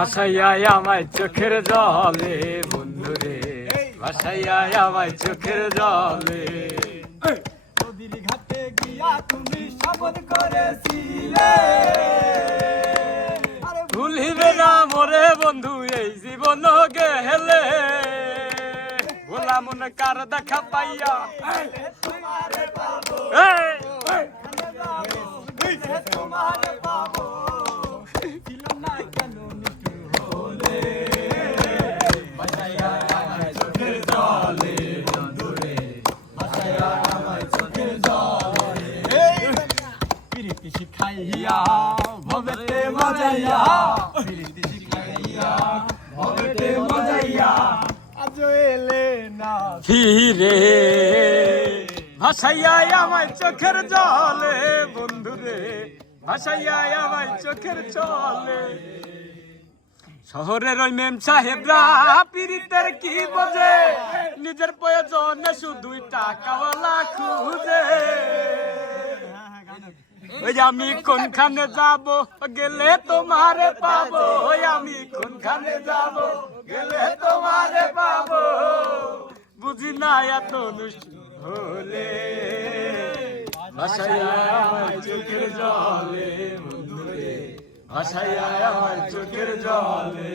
ভাসাইয়া আমায় চোখের জলে বন্ধুরে ভাসাইয়া আমায় চোখের জলে নদীর ঘাটে গিয়া তুমি শপথ করেছিলে ভুলিবে না মোরে বন্ধু এই জীবন গেলে ভোলা মনে কার দেখা পাইয়া তোমারে পাবো তোমারে পাবো ছিল না কেন নিঠুর হলে ভাসাইয়া আমায় চোখের জলে বন্ধুরে ভাসাইয়া আমায় চোখের জলে প্রীতি শিখাইয়া ভবেতে মজাইয়া প্রীতি শিখাইয়া ভবেতে মজাইয়া আজ এলে না ফিরে ভাসাইয়া আমায় চোখের জলে বন্ধুরে ভাসাইয়া আমায় চোখের জলে শহরের ওই মেম সাহেবরা পীড়িতের কি বোঝে নিজের প্রয়োজনে শুধুই টাকাওয়ালা খুঁজে ওই আমি কোনখানে যাব গেলে তোমারে পাবো ওই আমি কোনখানে যাব গেলে তোমারে পাবো বুঝি না এত নিষ্ঠুর হলে ভাসাইয়া আমায় চোখের জলে বন্ধুরে ভাসাইয়া আমায় চোখের জলে